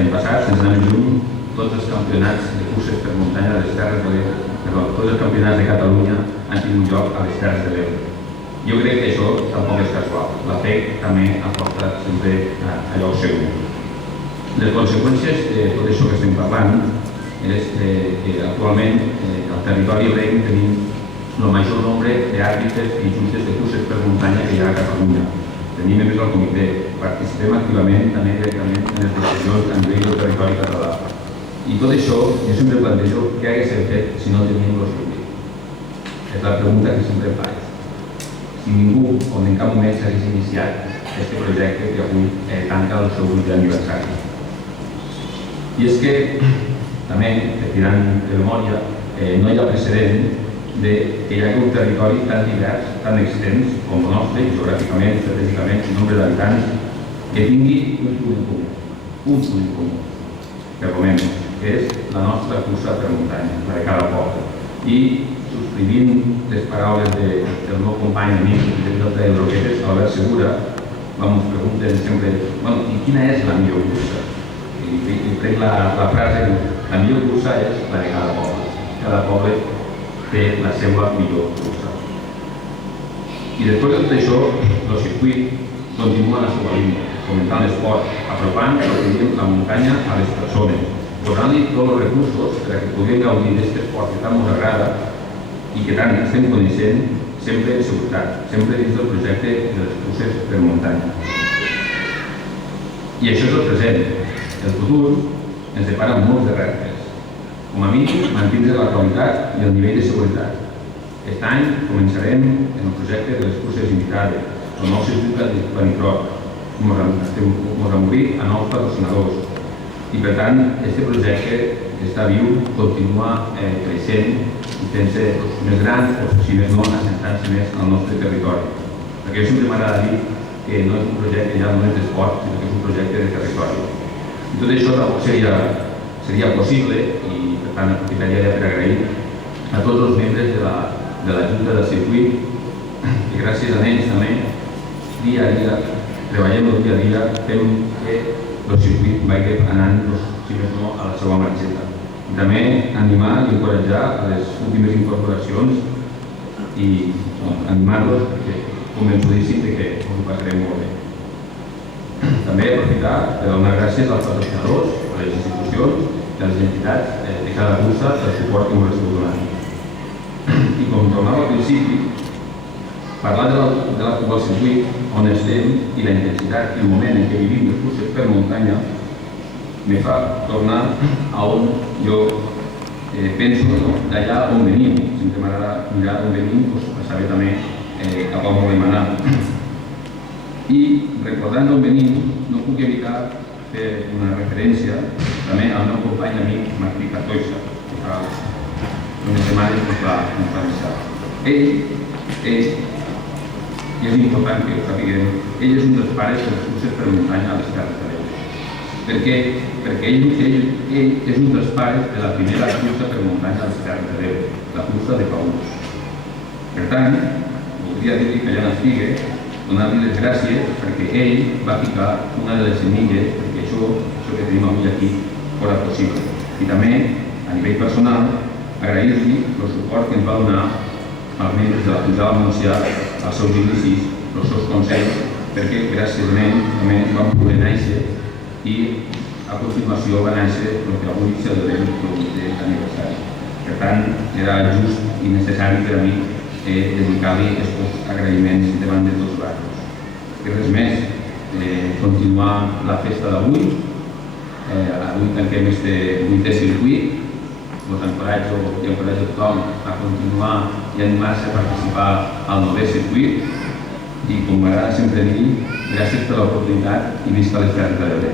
l'any passat, sense anar més lluny, tots els campionats de curses per muntanya de les Terres de l'Ebre, tots els campionats de Catalunya han tingut lloc a les Terres de l'Ebre. Jo crec que això tampoc és casual. La FEC també aporta sempre a lloc segur. Les conseqüències de tot això que estem parlant és que actualment al territori ebrenc tenim el major nombre d'àrbitres i juntes de curses per muntanya que hi ha a Catalunya. Tenim membres al comitè, participem activament també directament en les decisions a nivell del territori català. I tot això, jo sempre plantejo què hagués fet si no teníem el circuit. És la pregunta que sempre faig. Si ningú o en cap moment s'hagués iniciat aquest projecte que avui tanca el seu 8è aniversari. I és que, també, tirant de memòria, no hi ha precedent que hi hagi un territori tan divers, tan extens com el nostre, geogràficament, estratègicament, i nombre d'habitants, que tingui un punt en comú, per lo menys, que és la nostra cursa per muntanya, la de cada poble. I, subscrivint les paraules del meu company amic del Delta de Roquetes, Albert Segura, ens pregunten sempre, i quina és la millor cursa? I prenc la frase, la millor cursa és la de cada poble. Cada poble té la seva millor cursa. I després de tot això, el circuit continua la seva línia, fomentant l'esport, apropant la muntanya a les persones, posant-li tots els recursos perquè puguem gaudir d'aquest esport que tant ens agrada i que tant estem coneixent, sempre en seguretat, sempre dins del projecte de les curses per muntanya. I això és el present. El futur ens depara molts de reptes. Com a mínim, mantindre la qualitat i el nivell de seguretat. Aquest any començarem en el projecte de les curses invitades, el nou circuit de Panicroc. Ens han obrit a nous patrocinadors. I per tant, aquest projecte està viu, continua creixent i fent-se més gran o, si més no, assentant-se més al nostre territori. Perquè sempre m'agrada dir que no és un projecte ja només d'esport, sinó que és un projecte de territori. I tot això tampoc seria possible, i per tant aprofitaria ja per agrair a tots els membres de la Junta del Circuit, que gràcies a ells també, dia a dia, treballem el dia a dia, fem que el circuit vagi anant, si més no, a la seva marxeta. I també animar i encoratjar a les últimes incorporacions i animar-los perquè convençudíssim que ho passarem molt bé. També aprofitar per donar gràcies als patrocinadors, a les institucions i a les entitats de cada cursa pel suport que ens esteu donant. I com tornava al principi, parlar de l'actual circuit, on estem i la intensitat i el moment en què vivim les curses per muntanya me fa tornar a on jo penso d'allà on venim. Sempre m'agrada mirar on venim per saber també cap a on volem anar. I recordant d'on venim, no puc evitar fer una referència també al meu company amic Martí Catoixa, que fa unes setmanes ens va deixar. Ell, i és important que ho sapiguem, ell és un dels pares de les curses per muntanya a les Terres de l'Ebre. Perquè ell és un dels pares de la primera cursa per muntanya a les Terres de l'Ebre, la cursa de Paús. Per tant, voldria dir-li que allà n'estiga, donar-li les gràcies perquè ell va ficar una de les semilles perquè això que tenim avui aquí fos possible. I també, a nivell personal, agrair-li el suport que ens va donar als membres de la Pujada al Montsià als seus inicis, els seus consells, perquè gràcies a ell també vam poder néixer i a continuació va néixer el que avui celebrem el 8è aniversari. Per tant, era just i necessari per a mi dedicar-li aquests agraïments davant de tots vosaltres. I res més, continuar la festa d'avui. Avui tanquem aquest 8è circuit. Us encoratjo i encoratjo a tothom a continuar i animar-se a participar al 9è circuit. I com m'agrada sempre dir, gràcies per l'oportunitat i visca les Terres de l'Ebre.